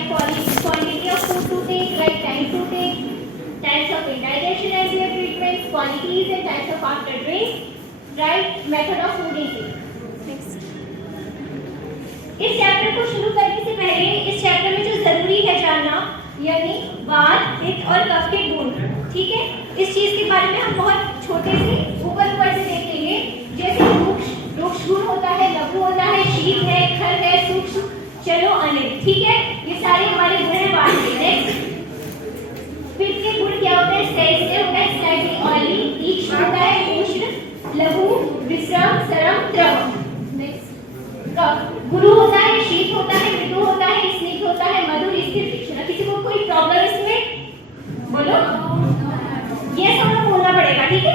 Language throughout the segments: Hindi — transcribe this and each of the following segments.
like quantity of food to take, like time to take, types of indigestion and their treatments, quantities and types of after drink, right? Method of food intake. Next. इस चैप्टर को शुरू करने से पहले इस चैप्टर में जो जरूरी है जानना यानी वात, पित्त और कफ के गुण, ठीक है? इस चीज के बारे में हम बहुत छोटे से ऊपर से देखेंगे, जैसे रूक्ष गुण होता है, लघु होता है, शीत है, खर है, सूक्ष्म, चलो अनिल, ठीक है? ये सारे हमारे गुण हैं वात के। नेक्स्ट, पित्त के गुण क्या होते हैं? से होता है स्लाइटली ऑयली, तीक्ष्ण होता है, उष्ण, लघु, विश्राम, सरम, द्रव। नेक्स्ट, कफ गुरु होता है, शीत होता है, मृदु होता है, स्निग्ध होता है, मधुर, स्थिर, तीक्ष्ण। किसी को कोई प्रॉब्लम इसमें? बोलो। ये सब लोग बोलना पड़ेगा, ठीक है?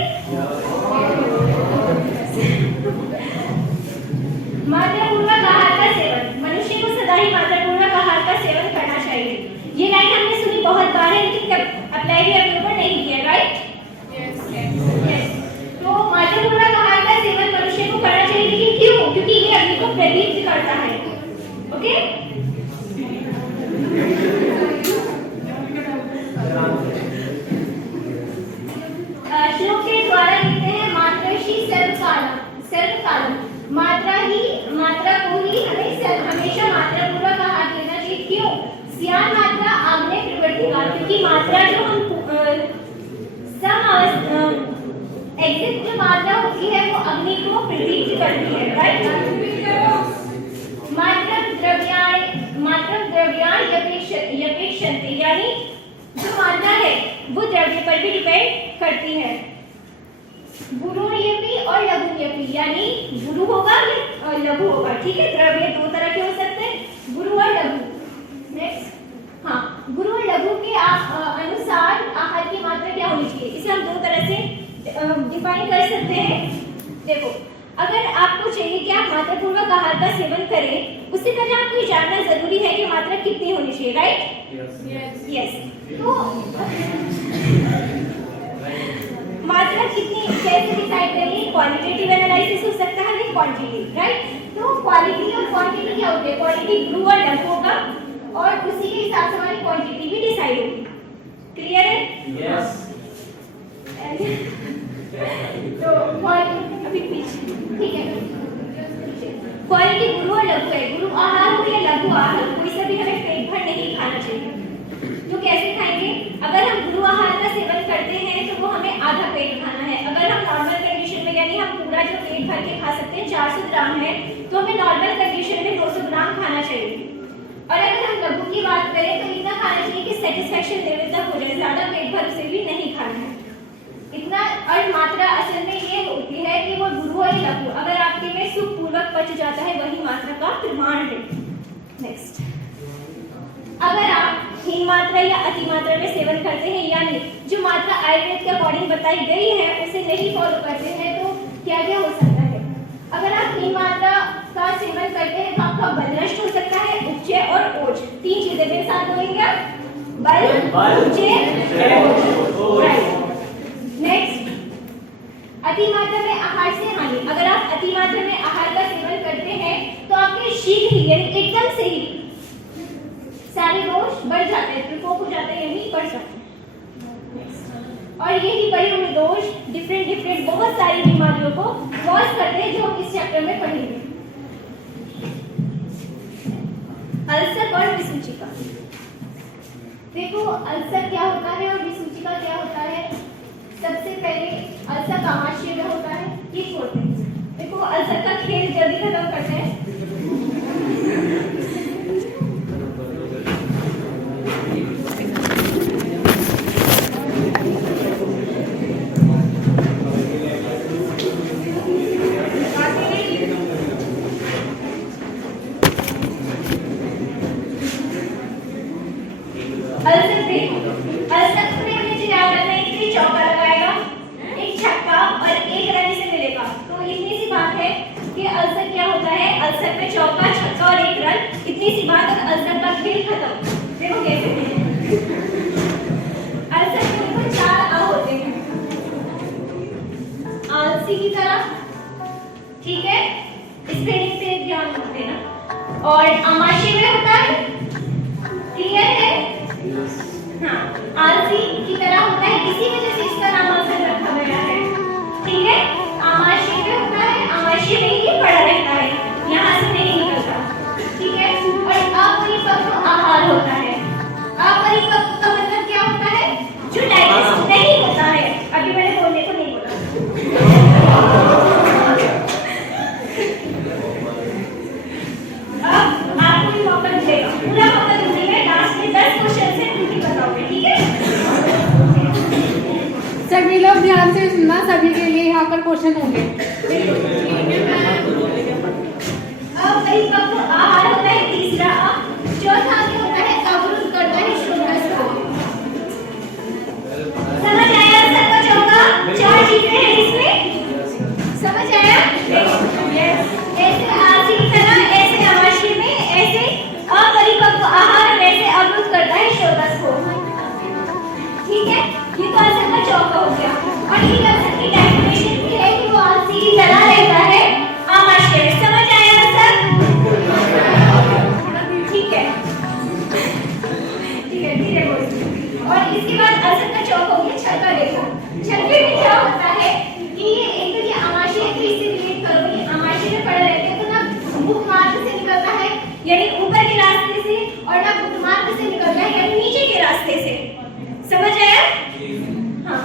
मात्रापूर्वक आहार का सेवन, मनुष्य को सदा ही मात्रापूर्वक आहार का सेवन करना चाहिए। ये लाइन हमने सुनी बहुत बार है, लेकिन कब अप्लाई भी अपने ऊपर नहीं किया, राइट? यस। तो मात्रापूर्वक आहार का सेवन मनुष्य को करना चाहिए, लेकिन क्यों? क्योंकि ये अग्नि को प्रदीप्त करता है। ओके? श्लोक के द्वारा लिखते हैं मात्रशी सर्वकालम, मात्रा को ही हमें हमेशा मात्रा पूर्वक आहार लेना चाहिए। क्यों? स्यान मात्रा आग्नेय प्रवृत्तिका, क्योंकि मात्रा जो हम एग्जिट जो मात्रा होती है वो अग्नि को प्रदीप्त करती है, राइट? मात्रम द्रव्याण यपेक्षन्ते, यानी जो मात्रा है वो द्रव्य पर भी डिपेंड करती है। गुरुर्यपि और लघुर्यपि, यानी गुरु होगा और लघु होगा, ठीक है? द्रव्य दो तरह के हो सकते हैं, गुरु और लघु। नेक्स्ट, हाँ, गुरु और लघु के अनुसार आहार की मात्रा क्या होनी चाहिए, इसे हम दो तरह से डिफाइन कर सकते हैं। देखो, अगर आपको चाहिए कि आप मात्रापूर्वक आहार का सेवन करें, उससे पहले आपको ये जानना जरूरी है कि मात्रा कितनी होनी चाहिए, राइट? यस। तो मात्रा कितनी कैसे डिसाइड करेंगे? क्वालिटेटिव एनालिसिस हो सकता है, नहीं क्वांटिटी, राइट? तो क्वालिटी और क्वांटिटी क्या होती है? क्वालिटी गुरु और लघु होगा और उसी के हिसाब से हमारी क्वांटिटी भी डिसाइड होगी। क्लियर है? यस। तो अभी पीछे, ठीक है? क्वालिटी गुरु और लघु है। गुरु आहार हो या लघु आहार, कोई सा भी हमें पेट भर नहीं खाना चाहिए। तो कैसे खाएंगे? अगर हम गुरु आहार का सेवन करते हैं तो वो हमें आधा पेट खाना है। अगर हम नॉर्मल कंडीशन में यानी हम पूरा जो पेट भर के खा सकते हैं 400 ग्राम है, तो हमें नॉर्मल कंडीशन में 200 ग्राम खाना चाहिए। और अगर हम लघु की बात करें तो इतना खाना चाहिए कि सेटिस्फैक्शन लेवल तक हो जाए, ज्यादा पेट भर उसे भी नहीं खाना है इतना। और मात्रा असल में ये होती है कि वो गुरु और लघु अगर आपके में सुखपूर्वक पच जाता है वही मात्रा का प्रमाण है। नेक्स्ट, अगर आप हीन मात्रा या अति मात्रा में सेवन करते हैं, यानी जो मात्रा आयुर्वेद के अकॉर्डिंग बताई गई है उसे नहीं फॉलो करते हैं, तो क्या क्या हो सकता है? अगर आप हीन मात्रा का सेवन करते हैं तो आपका बल नष्ट हो सकता है, उपचय और ओज, तीन चीजें मेरे साथ बोलेंगे, बल, उपचय, ओज। नेक्स्ट, अति मात्रा में आहार से हानि। अगर आप अति मात्रा में आहार का सेवन करते हैं तो आपके शीघ्र ही यानी एकदम से ही सारे दोष बढ़ जाते हैं, प्रकोप हो जाते हैं, यानी बढ़ जाते हैं। और यही बड़े बड़े दोष डिफरेंट बहुत सारी बीमारियों को कॉज करते हैं, जो हम इस चैप्टर में पढ़ेंगे। अल्सर और विसूचिका। देखो, अल्सर क्या होता है और विसूचिका क्या होता है। सबसे पहले अल्सर कामाशय में होता है, ये छोड़ते हैं। देखो, अल्सर का खेल जल्दी खत्म करते हैं। चौका लगाएगा, एक छक्का और एक रन से मिलेगा। तो इतनी सी बात है कि अल्सर क्या होता है, अल्सर में चौका, छक्का और एक रन, इतनी सी बात और अल्सर का खेल खत्म। देखो कैसे अल्सर में तो 4 अ होते हैं, आलसी की तरह, ठीक है? स्पेलिंग पे ध्यान देना। और आमाशय में होता है, ठीक सभी लोग ध्यान से सुनना, सभी के लिए यहाँ पर क्वेश्चन होंगे। अपरिपक्व आहार होता है तीसरा अ, चौथा क्या होता है अवरुद्ध करता है श्रोत्रस को। समझ आया सबको? चौका 4 चीजें हैं इसमें, समझ आया? यस। ऐसे आरसी की तरह, ऐसे आमाशय में, ऐसे अपरिपक्व आहार, वैसे अवरुद्ध करता है श्रोत्रस को। ठीक है, ये तो अल्सर का चौका हो गया। और ये अल्सर की डेफिनेशन भी है कि वो आलसी की तरह रहता है आमाशय में। समझ आया सर? ठीक है, ठीक है, धीरे बोलो। और इसके बाद अल्सर का चौका हो गया छक्का। देखो छक्के में क्या होता है कि ये एक तो ये आमाशय को इससे रिलेट करो, ये आमाशय में पड़े रहते हैं तो ना मुख मार्ग से निकलता है यानी ऊपर के रास्ते से, और ना गुप्त मार्ग से निकलता है यानी नीचे के रास्ते से। समझ आया? हाँ,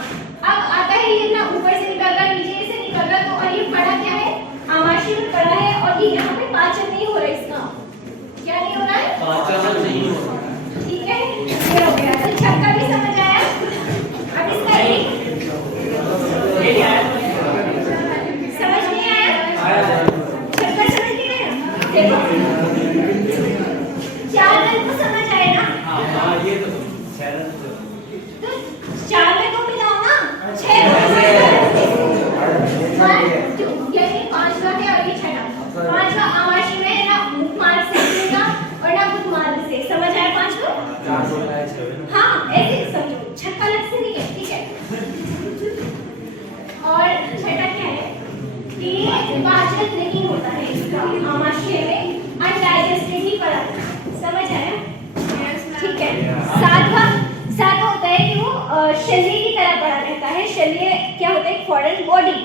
अब आता है ये ना ऊपर से निकल रहा, नीचे से निकल रहा, तो और ये पड़ा क्या है आमाशय में पड़ा है, और ये यहाँ पे पाचन नहीं हो रहा, इसका क्या नहीं हो रहा है? पाचन नहीं हो रहा। ठीक है, ये हो गया। तो छक्का भी समझ आया। अब इसका एक समझ नहीं आया? छक्का समझ नहीं आया? देखो 4 रन को समझ आए ना? हाँ, ये तो 6 रन। तो 4 में 2 मिलाओ ना, 6 यानी 5वां है और ये 6वां। 5वां आमाशय में ना मुख मार्ग से निकलेगा और ना गुप्त मार्ग से। समझ आया 5वां? हाँ, ऐसे समझो, छक्का लग से नहीं है। ठीक है, और छठा क्या है कि पाचन नहीं होता है इसका आमाशय में, अनडाइजेस्टेड ही पड़ा है। समझ आया? ठीक है। 7वां होता है कि वो शल्य की तरह पड़ा रहता है। शल्य क्या होता है? Foreign body.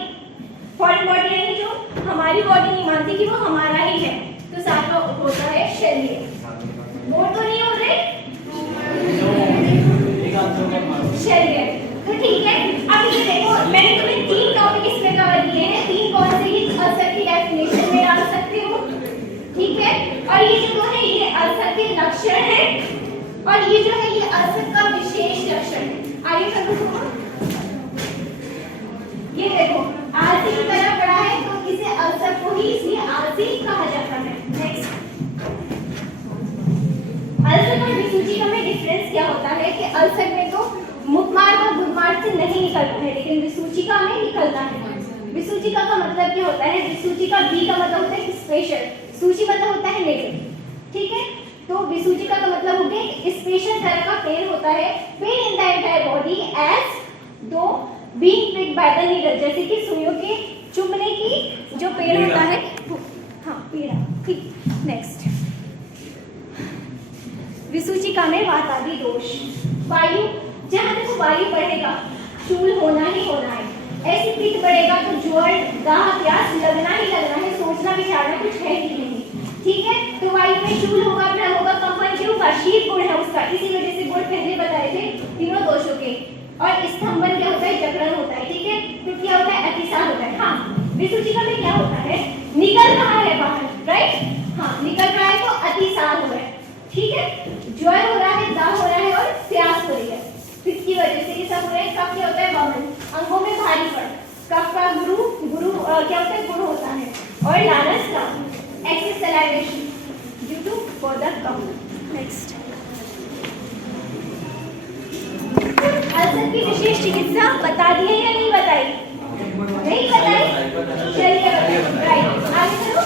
फॉरेन बॉडी यानी जो हमारी बॉडी नहीं मानती कि वो हमारा ही है, तो 7वां होता है शल्य। बोर तो नहीं हो रहे? शल्य। तो ठीक है, अब ये देखो मैंने तुम्हें 3 टॉपिक इसमें कवर किए हैं। 3 कौन से? ही अल्सर की डेफिनेशन में डाल सकते हो। ठीक है, और ये जो है ये अल्सर के लक्षण है, और ये जो है ये अल्सर का विशेष लक्षण है। आगे चलो सुनो, ये देखो आलसी की तरह पड़ा है तो इसे अल्सर को ही इसलिए आलसी कहा जाता है। नेक्स्ट, अल्सर और विसूचिका में डिफरेंस क्या होता है कि अल्सर में तो मुख मार्ग और गुद मार्ग से नहीं निकलता है, लेकिन विसूचिका में निकलता है। विसूचिका का मतलब क्या होता है? विसूचिका बी का मतलब होता है स्पेशल, सूची मतलब होता है नेगेटिव। ठीक है, तो विसूचिका का मतलब हो गया स्पेशल तरह का पेन होता है, pain in the entire body as though being pricked by the needle, जैसे कि सुइयों के चुभने की जो पेन होता है। हाँ, पीड़ा। ठीक, नेक्स्ट, विसूचिका में वातादि दोष। वायु, जहां तक वायु बढ़ेगा शूल होना ही होना है। ऐसे पित्त बढ़ेगा तो ज्वर, दाह, प्यास लगना ही लगना है, सोचना विचारना कुछ है ही नहीं। ठीक है, तो वायु में शूल होगा, भ्रम होगा, कंपन क्यों होगा? शीत गुण है उसका, इसी वजह से गुण पहले बताए थे तीनों दोषों के। और स्तंभन क्या होता है? जकड़न होता है। ठीक है, तो क्या होता है? अतिसार होता है। हाँ, विसूचिका में क्या होता है? निकल रहा है बाहर, राइट? हाँ, निकल रहा है तो अतिसार हो रहा है। ठीक है, ज्वर हो रहा है, दाह हो रहा है और प्यास हो रही है, इसकी वजह से ये सब हो रहा है। कफ क्या होता है? वमन, अंगों में भारीपन। कफ का गुरु क्या होता है? गुण होता है। और लालच का excess salivation due to further cough. Next, ulcer की विशेष चिकित्सा बता दी है या नहीं बताई? नहीं बताई? चलिए बताइए। राइट, आगे चलो।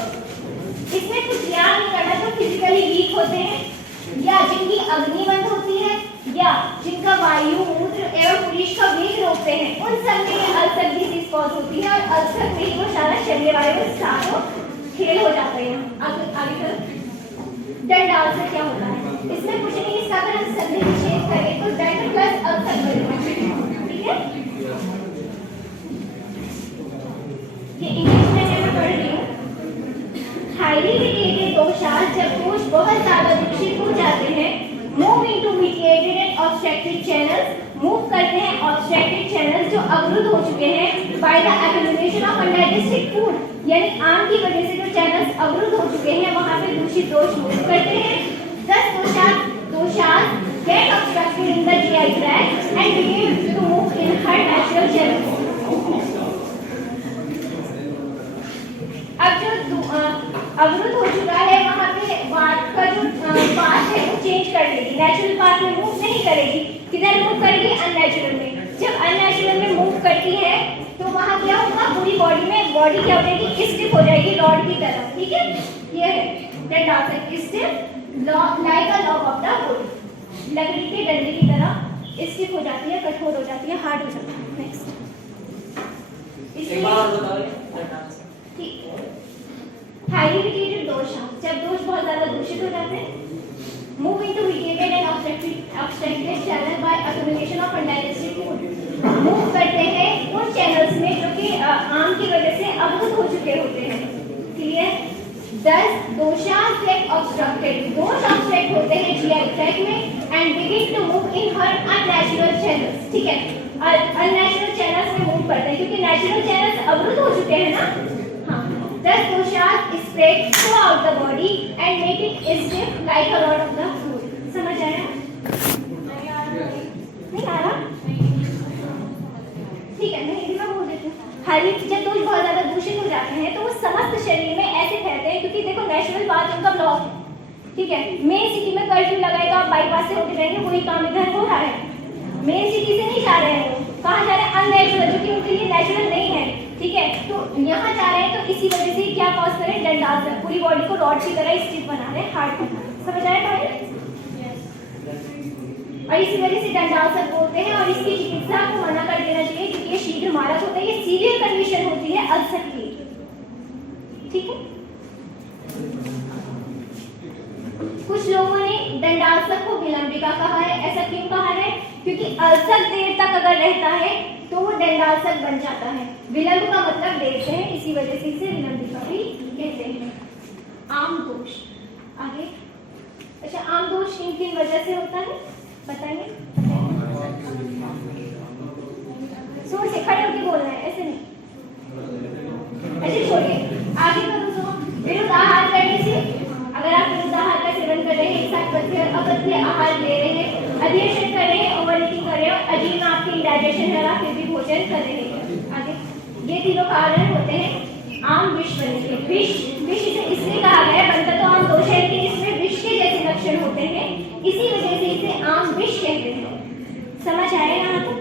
इसमें कुछ याद नहीं करना जो फिजिकली वीक होते हैं, या जिनकी अग्नि बंद होती है, या जिनका वायु, मूत्र एवं पुलिस का वेग रोकते हैं, उन सब में अल्सर डिजीज कॉज होती है। और अल्सर में ही वो सारा शरीर वाले वो सारों खेल हो जाते हैं। आगे चलो। दंड अल्सर क्या होता है? इसमें कुछ नहीं, इसका अगर हम संधि विच्छेद करें तो दंड प्लस अल्सर बनेगा। ठीक है, ये इंग्लिश में मैं पढ़ रही हूँ। हाईली इरिटेटेड दोषार्थ, जब दोष बहुत ज्यादा दूषित हो जाते हैं, move into mediated and obstructed channels, move करते हैं ऑब्स्ट्रक्टेड चैनल्स जो अवरुद्ध हो चुके हैं by the accumulation of undigested food, यानी आम की वजह से जो चैनल्स अवरुद्ध हो चुके हैं वहां पे दूषित दोष मूव करते हैं। 10 दोषार्थ get obstructed in the GI tract and begin to move in her natural channel. Change कर लेगी, नेचुरल पाथ में मूव नहीं करेगी, किधर मूव करेगी, अननेचुरल में। जब अननेचुरल में मूव करती है तो वहाँ क्या होगा, पूरी बॉडी में बॉडी क्या हो जाएगी, स्टिफ हो जाएगी रॉड की तरह, ठीक है। ये है Dandasana, stiff like a log of the wood, लकड़ी के डंडे की तरह स्टिफ हो जाती है, कठोर हो जाती है, हार्ड हो जाती है। नेक्स्ट एक बार और बताइए। ठीक है, हाईली हीटेड दोषा, जब दोष बहुत ज्यादा दूषित हो जाते हैं, move into heated and obstructed channel by accumulation of undigested food, move करते हैं उन चैनल्स में जो कि आम की वजह से अवरुद्ध हो चुके होते हैं। क्लियर? दस दोषा गेट ऑब्स्ट्रक्टेड, दोष ऑब्स्ट्रक्ट होते हैं जीआई ट्रैक्ट में and begin to move in her unnatural channels, ठीक है। अननेचुरल चैनल्स में मूव करते हैं क्योंकि नेचुरल चैनल्स अवरुद्ध हो चुके हैं ना। हाँ, thus doshas spread throughout the body and make it stiff like a rod of the food. समझ आया? नहीं आ रहा? ठीक है, मैं हिंदी में बोल देती हूँ। हाली जब दोष बहुत ज्यादा दूषित हो जाते हैं तो वो समस्त शरीर में ऐसे फैलते हैं क्योंकि देखो नेचुरल पाथ उनका ब्लॉक है, ठीक है। मेन सिटी में कर्फ्यू लगाए तो आप बाईपास से होकर जाएंगे, वही काम इधर हो रहा है। मेन सिटी से नहीं जा रहे हैं वो, कहाँ जा रहे हैं, अननेचुरल, जो कि उनके लिए नेचुरल नहीं है, ठीक है। तो यहाँ जा रहे हैं तो इसी वजह से क्या कॉज करें, दंडासन, पूरी बॉडी को रॉड की तरह स्टिफ बना रहे हैं, हार्ड बना रहे हैं। समझ आया पहले? और इसी वजह से दंडासन बोलते हैं और इसकी चिकित्सा को मना कर देना चाहिए क्योंकि ये शीघ्र मारक होता है, ये सीवियर कंडीशन होती है अल्सर की, ठीक है। कुछ लोगों ने दंडासन को विलंबिका कहा है, ऐसा क्यों कहा है, क्योंकि अल्सर देर तक अगर रहता है तो वो दंडासन बन जाता है। विलंब का मतलब देर से है, इसी वजह से इसे विलंबिका भी कहते हैं। आम दोष आगे, अच्छा आम दोष किन किन वजह से होता है बताएंगे? जोर से खड़े होकर बोलना है, ऐसे नहीं। अच्छा छोड़िए, आगे का दोस्तों, विरुद्ध आहार करने से, अगर आप विरुद्ध आहार का सेवन कर रहे हैं, एक साथ पथ्य और अपथ्य आहार ले रहे हैं, अधिवेशन कर रहे हैं, ओवर ईटिंग कर रहे हैं, अजीर्ण आपकी इंडाइजेशन है, आप फिर भी भोजन कर रहे हैं। आगे ये तीनों कारण होते हैं आम विष बनने के। विष इसे इसलिए कहा गया है, बनता तो आम दोष है लेकिन इसमें विष के जैसे लक्षण होते हैं, इसी वजह से इसे आम विष कहते हैं। समझ आया यहाँ तक?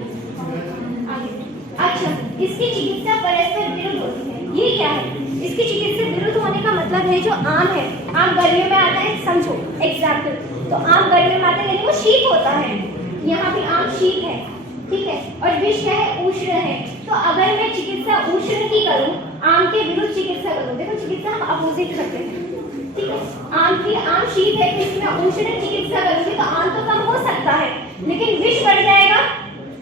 आगे अच्छा, इसकी चिकित्सा परस्पर विरुद्ध होती है। ये क्या है? इसकी चिकित्सा विरुद्ध होने का मतलब है जो आम है, आम गर्मियों में आता है, समझो एग्जाम्पल, तो आम गर्मियों में आता है यानी वो शीत होता है, यहाँ भी आम शीत है, ठीक है। और विष क्या है? उष्ण है। तो अगर मैं चिकित्सा उष्ण की करूं, आम के विरुद्ध चिकित्सा करूं, देखो चिकित्सा हम अपोजिट करते हैं, ठीक है। आम शीत है तो इसमें उष्ण चिकित्सा करूंगी तो आम तो कम हो सकता है लेकिन विष बढ़ जाएगा,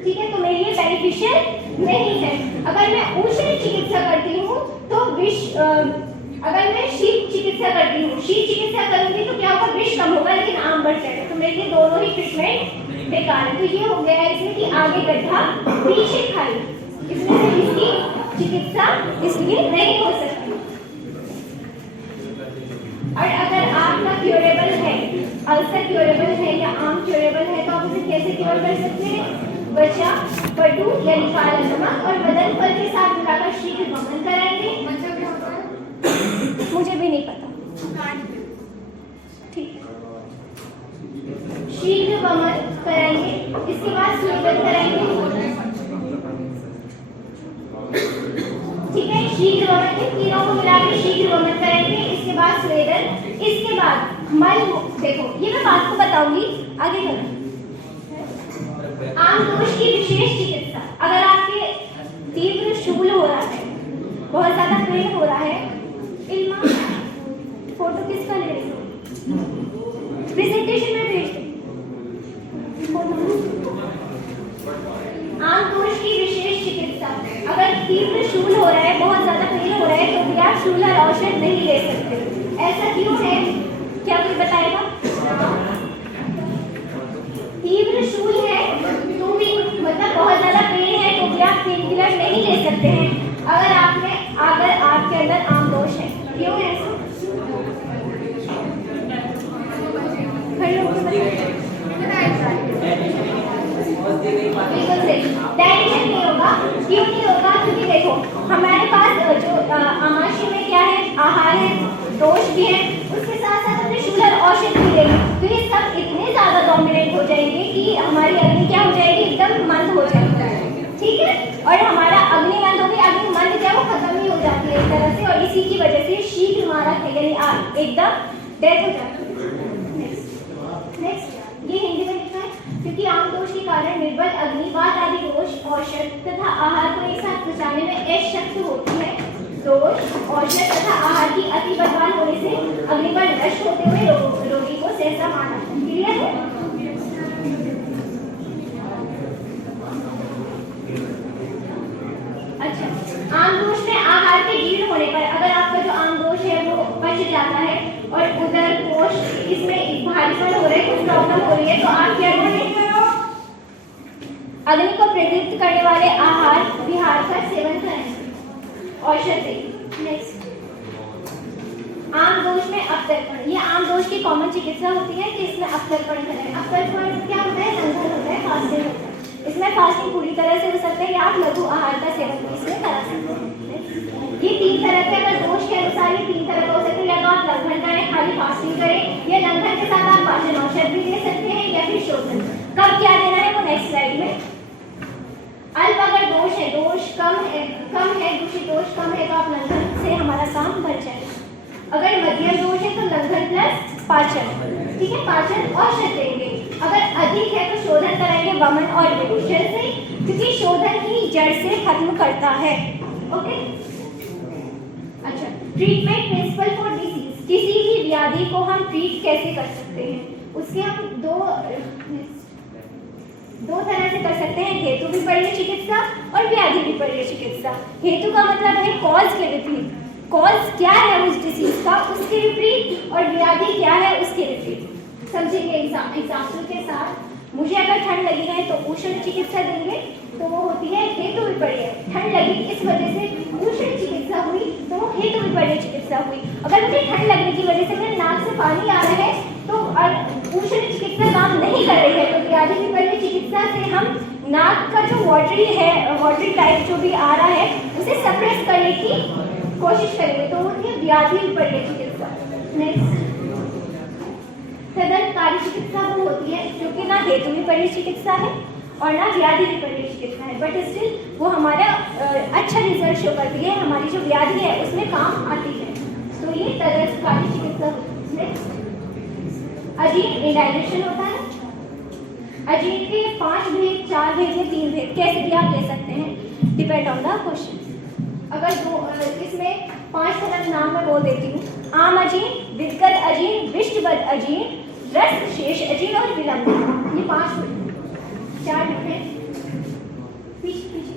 ठीक है, तो मेरे लिए बेनिफिशियल नहीं है। अगर मैं उष्ण चिकित्सा करती हूँ तो विष, अगर मैं शीत चिकित्सा करती हूँ, शीत चिकित्सा करूंगी तो क्या होगा, विष कम होगा लेकिन आम बढ़ जाएगा, तो मेरे लिए दोनों ही ट्रीटमेंट बेकार है। तो ये हो गया है इसमें कि आगे गड्ढा पीछे खाई, इसमें से इसकी चिकित्सा इसलिए नहीं हो सकती। और अगर आपका क्योरेबल है, अल्सर क्योरेबल है या आम क्योरेबल है तो आप इसे कैसे क्योर कर सकते हैं? बच्चा पटू यानी काला नमक और मदन फल के साथ मिलाकर शीघ्र वमन कराएंगे। मुझे भी नहीं पता, ठीक है। शीघ्र वमन कराएंगे, इसके बाद स्वेदन कराएंगे, ठीक है। शीघ्र वमन, इन तीनों को मिलाकर शीघ्र वमन कराएंगे, इसके बाद स्वेदन, इसके बाद मल। देखो ये मैं बात को बताऊंगी, आगे करो। आम दोष की विशेष चिकित्सा, अगर आपके तीव्र शूल हो रहा है, बहुत ज्यादा पेन हो रहा है, इल्मा फोटो किसका ले रहे हो, प्रेजेंटेशन में भेज दो। आम दोष की विशेष चिकित्सा, अगर तीव्र शूल हो रहा है, बहुत ज्यादा पेन हो रहा है तो भी आप शूलर औषध नहीं ले सकते। ऐसा क्यों है, क्या कोई बताएगा? तीव्र शूल है तो भी, मतलब बहुत ज्यादा पेन है तो भी आप पेन किलर नहीं ले सकते हैं अगर आपके अंदर आम दोष है। क्यों है ऐसा? बिल्कुल सही, डाइजेशन नहीं होगा। क्यों नहीं होगा? क्योंकि देखो हमारे पास जो आमाशय में क्या है, आहार है, दोष भी है, उसके साथ साथ हमें शूलर औषध भी लेंगे, तो ये सब इतने एकदम डेथ हो जाती है। नेक्स्ट ये हिंदी में लिखा है, क्योंकि आम दोष के कारण निर्बल अग्नि बात आदि दोष औषध तथा आहार को एक साथ पचाने में अशक्त होती है। दोष औषध तथा आहार की अति बलवान होने से अग्निबल नष्ट होते हुए रोगी को सहसा मारना। क्लियर है? अच्छा, आम दोष में आहार के जीर्ण होने पर अगर आपका जो आम दोष है वो पच जाता है और उदर कोष्ठ इसमें भारीपन हो रहा है, कुछ प्रॉब्लम हो रही है, तो आप क्या करें? अग्नि को प्रदीप्त करने वाले आहार विहार का सेवन करें औषध से। नेक्स्ट आम दोष में अपतर्पण, ये आम दोष की कॉमन चिकित्सा होती है कि इसमें अपतर्पण करें। अपतर्पण क्या होता है? लंघन होता है, फास्टिंग होता है। इसमें फास्टिंग पूरी तरह से हो सकता है या आप लघु आहार का सेवन भी इसमें करा सकते हैं। ये तीन तरह के, अगर दोष के अनुसार ये तीन तरह का हो सकता है, या तो आप लंघन करें, खाली फास्टिंग करें, या लंघन के साथ आप पाचन औषध भी दे सकते हैं, या फिर शोधन। कब क्या देना है वो नेक्स्ट स्लाइड में। अल्प अगर दोष है, दोष कम है, दूषित दोष कम है, तो आप लंघन से हमारा काम बन जाएगा। अगर मध्यम दोष है तो लंघन प्लस पाचन, ठीक है, पाचन औषध देंगे। अगर अधिक है तो शोधन कराएंगे वमन और विदूषण से, क्योंकि शोधन ही जड़ से खत्म करता है। ओके, अच्छा, ट्रीटमेंट प्रिंसिपल फॉर डिसीज, किसी भी व्याधि को हम ट्रीट कैसे कर सकते हैं, उसके हम दो तरह से कर सकते हैं, हेतु विपर्य चिकित्सा और व्याधि विपर्य चिकित्सा। हेतु का मतलब है कॉज के विपरीत, कॉज क्या है उस डिसीज का उसके विपरीत, और व्याधि क्या है उसके विपरीत। समझेंगे एग्जाम्पल के साथ। मुझे अगर ठंड लगी है तो उष्ण चिकित्सा देंगे, तो वो होती है हेतु विपर्य। ठंड लगी इस वजह से उष्ण चिकित्सा हुई, तो वो हेतु विपर्य चिकित्सा हुई। अगर मुझे ठंड लगने की वजह से मेरे नाक से पानी आ रहा है तो उष्ण चिकित्सा काम नहीं कर रही है, तो व्याधि विपर्य चिकित्सा से हम नाक का जो वाटरी टाइप जो भी आ रहा है उसे सप्रेस करने की कोशिश करेंगे, तो वो होती है व्याधि विपर्य चिकित्सा। नेक्स्ट तदंतकारी चिकित्सा वो होती है जो कि ना हेतु विपर्य चिकित्सा है और ना व्याधि विपर्य चिकित्सा है, बट स्टिल वो हमारा अच्छा रिजल्ट शो करती है, हमारी जो व्याधि है उसमें काम आती है, तो ये तदंतकारी चिकित्सा होती है। अजीर्ण इंडाइजेशन होता है। अजीर्ण के 5 भेद, 4 भेद या 3 भेद कैसे भी आप ले सकते हैं, डिपेंड ऑन द क्वेश्चन। अगर इसमें 5 तरह नाम मैं बोल देती हूँ, आम अजीर्ण, विदगत अजीर्ण, विष्टबद्ध अजीर्ण, रस शेष अजीर्ण और विलंब। ये 4 हैं। पीछे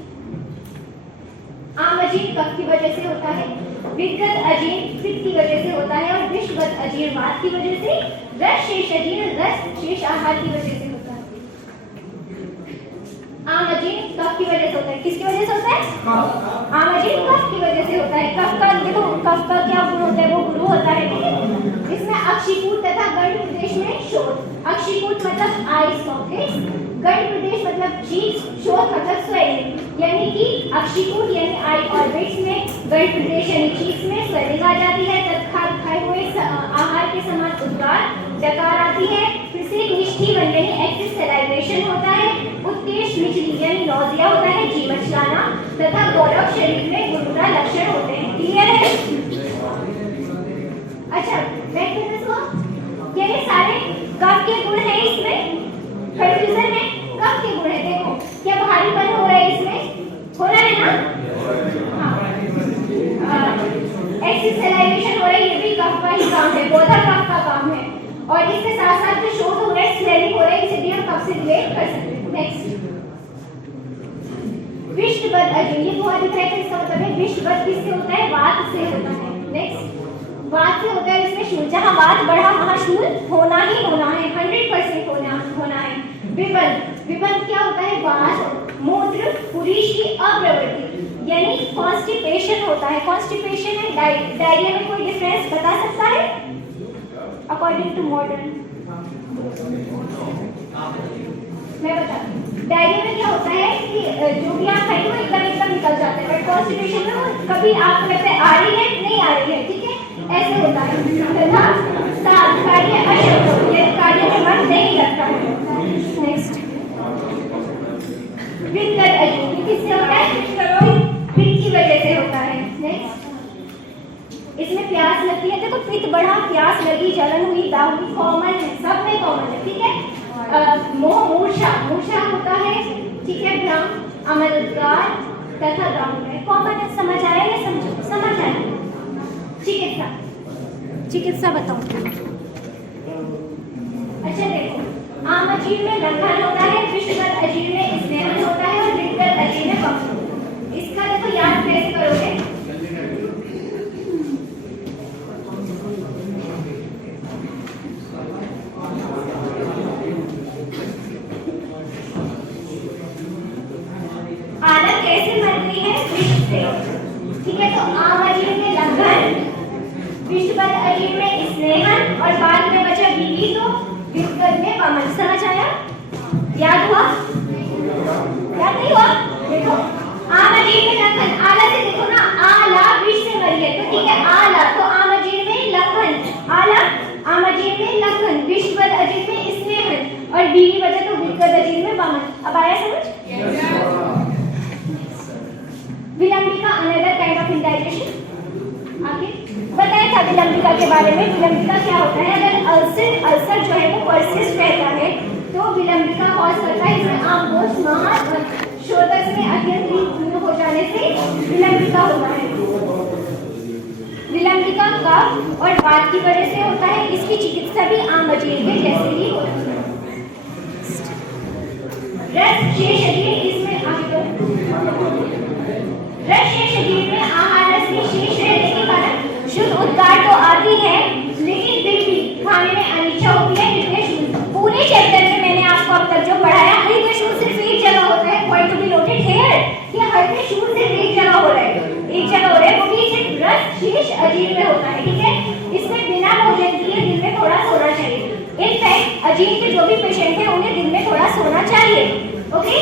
आम अजीर्ण कफ की वजह से होता है, विदगत अजीर्ण पित्त की वजह से होता है, और विष्टबद्ध अजीर्ण वात की वजह से, रस शेष अजीर्ण रस शेष आहार की वजह से होता है। आम अजीर्ण कफ की वजह से होता है, किसकी वजह से होता है? आम अजीर्ण कफ की वजह से होता है। कफ का देखो, कफ का क्या गुण होता है, वो गुरु होता है, ठीक है। इसमें अक्षिकूट तथा गंड प्रदेश में शोथ। अक्षिकूट मतलब आईज सॉकेट्स, गंड प्रदेश मतलब चीक्स, शोथ मतलब स्वेलिंग, यानी कि अक्षिकूट यानी आई ऑर्बिट्स में, गंड प्रदेश यानी चीक्स में स्वेलिंग आ जाती है, तत्काल खाए हुए आहार के समान उद्गार, डकार आती है, फिर से निष्ठीवन यानी एक्सेस सलाइवेशन होता है, उत्तेज मिचली यानी नौजिया होता है, जी मचलाना, तथा गौरव शरीर में गुरुता लक्षण होते हैं। क्लियर है? अच्छा, बैक टू दिस वन। क्या ये सारे कफ के गुण हैं इसमें? कंफ्यूजन है? कफ के गुण है, देखो क्या भारीपन हो रहा है इसमें, हो रहा है ना? हाँ, एक्सेस सलाइवेशन हो रहा है, ये भी कफ का ही काम है, बोधा कफ का काम है, और इसके साथ साथ जो शोथ हो रहा है, स्वेलिंग हो रहा है, इसे भी हम कफ से रिलेट कर सकते हैं। नेक्स्ट विष्टबद्ध अजीर्ण, ये बहुत दिख रहा है, इसका मतलब है विष्टबद्ध किससे होता है? वात से होता है। नेक्स्ट वात से होता है, इसमें शूल, जहां वात बढ़ा वहां शूल होना ही होना है, 100% होना है। विबंध क्या होता है? वात, मूत्र, पुरीश की अप्रवृत्ति यानी कॉन्स्टिपेशन होता है। कॉन्स्टिपेशन एंड डायरिया में कोई डिफरेंस बता सकता है अकॉर्डिंग टू मॉडर्न? मैं बताती हूँ। डायरिया में क्या होता है कि जो भी आप खाएंगे वो एकदम निकल जाता है, बट कॉन्स्टिपेशन में वो कभी आपको लगता है आ रही है, नहीं आ रही है, ठीक है, ऐसे होता है। तथा साथ कार्य अशक्त, ये कार्य में मन नहीं लगता है। नेक्स्ट विदगत अजीर्ण, किससे होता है? पित्त की वजह से होता है। नेक्स्ट इसमें प्यास सकती है। देखो पित्त बढ़ा, प्यास लगी, जलन हुई, दाह हुई, कॉमन है, सब में कॉमन है, ठीक है। मोह, मूर्छा, मूर्छा होता है, ठीक है। भ्रम, अमलद्वार तथा दाह है, कॉमन है। समझ आया या समझ आया? चिकित्सा, चिकित्सा बताओ। अच्छा देखो, आम अजीब में लंघन होता है, विषगत अजीब में स्नेहन होता है और विषगत अजीब में पक्ष। इसका देखो याद कैसे करोगे? आदत कैसे बनती है? विष से, ठीक है। तो आम अजीब में लंघन, विषगत अजीब में स्नेहन और बाद में बचा बीवी तो विषगत में वमन। समझ आया? याद हुआ? याद नहीं हुआ? देखो आम अजीब में लंघन, आला से देखो ना, आला विष से मरी है, तो ठीक है आला, तो आम अजीब में लंघन, आला आम अजीब में लंघन, विषगत अजीब में स्नेहन और बीवी बचा तो विषगत अजीब में वमन। अब आया समझ? विलंबिका अनदर काइंड ऑफ इंडाइजेशन। आगे बताया था विलंबिका के बारे में। विलंबिका क्या होता है? अगर अल्सर जो है वो परसिस्ट रहता है तो विलंबिका कॉज करता है। इसमें आमकोश महाशोधक में अत्यंत पूर्ण हो जाने से विलंबिका होता है। विलंबिका कफ और वात की वजह से होता है। इसकी चिकित्सा भी आम अजीब के जैसे ही होती है। रस शेष अजीब, इसमें रस शेष अजीब में आहार रस के शेष रहने के कारण शुद्ध उद्गार तो आती है, लेकिन फिर भी खाने में अनिच्छा होती है। पूरे चैप्टर में मैंने आपको अब तक जो पढ़ाया, हृदय शूल सिर्फ एक जगह होता है। Point to be noted here कि हृदय शूल सिर्फ एक जगह हो रहा है, एक जगह हो रहा है, वो भी सिर्फ रस शेष अजीब में होता है, ठीक है। इसमें बिना भोजन किए दिन में थोड़ा सोना चाहिए। इनफैक्ट अजीब के जो भी पेशेंट हैं उन्हें दिन में थोड़ा सोना चाहिए, ओके।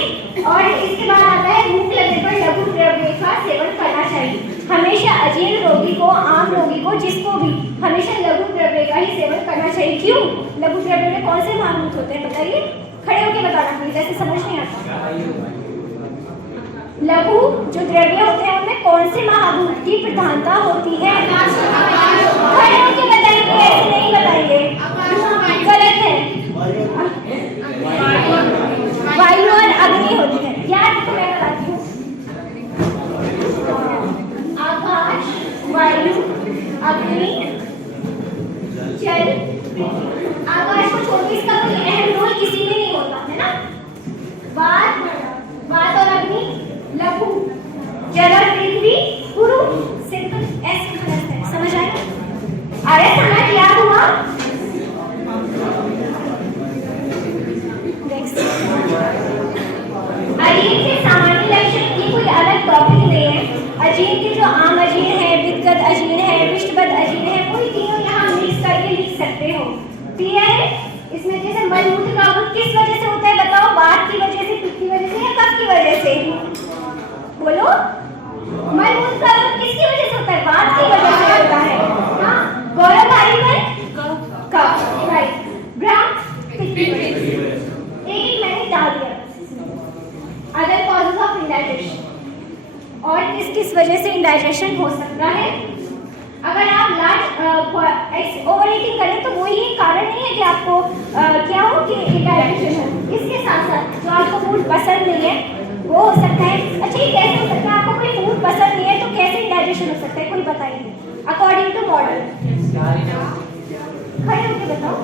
और इसके बाद आता है भूख लगने पर लघु द्रव्य का सेवन करना चाहिए। हमेशा अजीर्ण रोगी को, आम रोगी को, जिसको भी हमेशा लघु द्रव्य का ही सेवन करना चाहिए। क्यों? लघु द्रव्य में कौन से महाभूत होते हैं बताइए? खड़े होकर बताना प्लीज, ऐसे समझ नहीं आता। लघु जो द्रव्य होते हैं उनमें कौन से महाभूत की प्रधानता होती है? खड़े होकर बताएंगे, ऐसे नहीं बताएंगे, गलत है। वायु और अग्नि होती है। याद तो मैं बताती हूँ, आकाश, वायु, अग्नि, जल, आकाश को छोड़ के इसका कोई अहम रोल किसी में नहीं होता है ना। वात और अग्नि लघु, जल और पृथ्वी गुरु। सिंपल ऐसे है। समझ आया? अरे समझ याद हुआ? अजीब के सामान्य लक्षण की कोई अलग प्रॉपर्टी नहीं है। अजीब के जो आम अजीब है, विषगत अजीब है, विषबद्ध अजीब है, कोई तीनों यहाँ मिक्स करके लिख सकते हो। क्लियर है? इसमें जैसे मलमूत्र का अवरोध किस वजह से होता है बताओ? वात की वजह से, पित्त की वजह से या कफ की वजह से? बोलो। मलमूत्र का अवरोध किसकी वजह से होता है? वात की वजह से होता है। हाँ, गौरव भाई कफ, राइट। भ्रम पित्त की वजह से। एक मैंने डाल दिया। अदर कॉजेज ऑफ इंडाइजेशन, और किस वजह से इंडाइजेशन हो सकता है? अगर आप लार्ज ओवर ईटिंग करें तो वो ये कारण नहीं है कि आपको क्या हो कि इंडाइजेशन हो। इसके साथ साथ जो आपको फूड पसंद नहीं है वो हो सकता है। अच्छा ये कैसे हो सकता है? आपको कोई फूड पसंद नहीं है तो कैसे इंडाइजेशन हो सकता है? कोई बताइए अकॉर्डिंग टू मॉडल। खड़े होकर बताओ।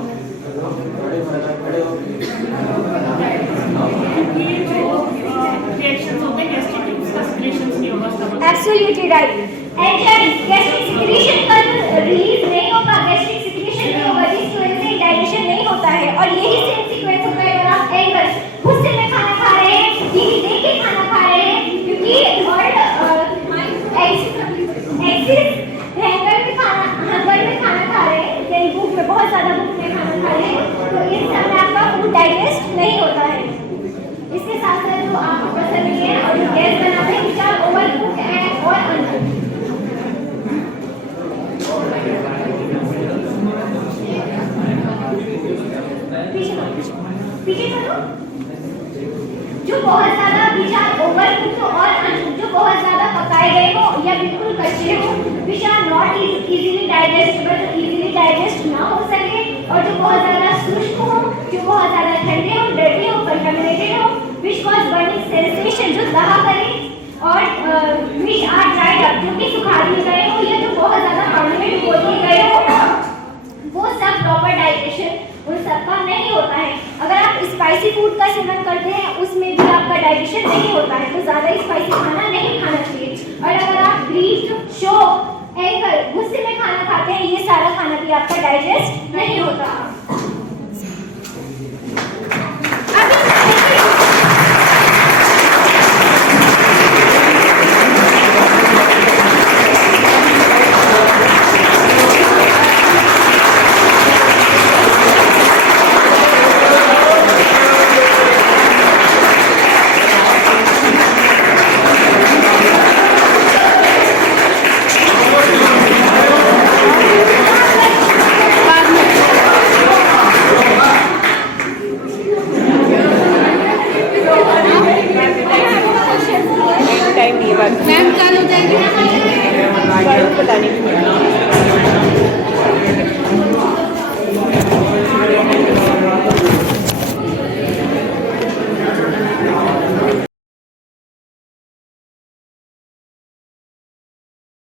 Absolutely right. गैस्ट्रिक सिक्रीशन का रिलीज नहीं होगा, गैस्ट्रिक सिक्रीशन नहीं होगा, जिसकी वजह से डाइजेशन नहीं होता है। और यही सेम सीक्वेंस होता है अगर आप एंगर गुस्से में खाना खा रहे हैं, टीवी देख के खाना खा रहे हैं, क्योंकि और एक्सिस हैंगर में खाना खा रहे हैं, यानी भूख में, बहुत ज्यादा भूख में खाना खा रहे हैं, तो इस समय आपका फूड डाइजेस्ट नहीं होता है। इसके साथ साथ जो आपको पसंद नहीं है और जो गैस बनाते हैं, विचार ओवर कुक एंड और अनकुक। पीछे चलो। जो बहुत ज्यादा विचार ओवर कुक और अनकुक, जो बहुत ज्यादा पकाए पकाए गए हो या बिल्कुल कच्चे हो, which are not easily digestible, तो easily digest ना हो सके, और जो बहुत ज़्यादा शुष्क हो, जो बहुत ज़्यादा ठंडे हो, dirty हो, contaminated हो, which cause burning sensation, जो दहा करे, और which are dried up, जो कि सुखा दिए गए हो या जो बहुत ज़्यादा पानी में डुबो दिए गए हो, वो सब प्रॉपर डाइजेशन उन सबका नहीं होता है। अगर आप स्पाइसी फूड का सेवन करते हैं उसमें भी आपका डाइजेशन नहीं होता है, तो ज़्यादा स्पाइसी खाना नहीं खाना चाहिए। और अगर आप ग्रीफ, शोक, एंकर, गुस्से में खाना खाते हैं, ये सारा खाना भी आपका डाइजेस्ट नहीं होता। मैम कल हो जाएगी ना? पता नहीं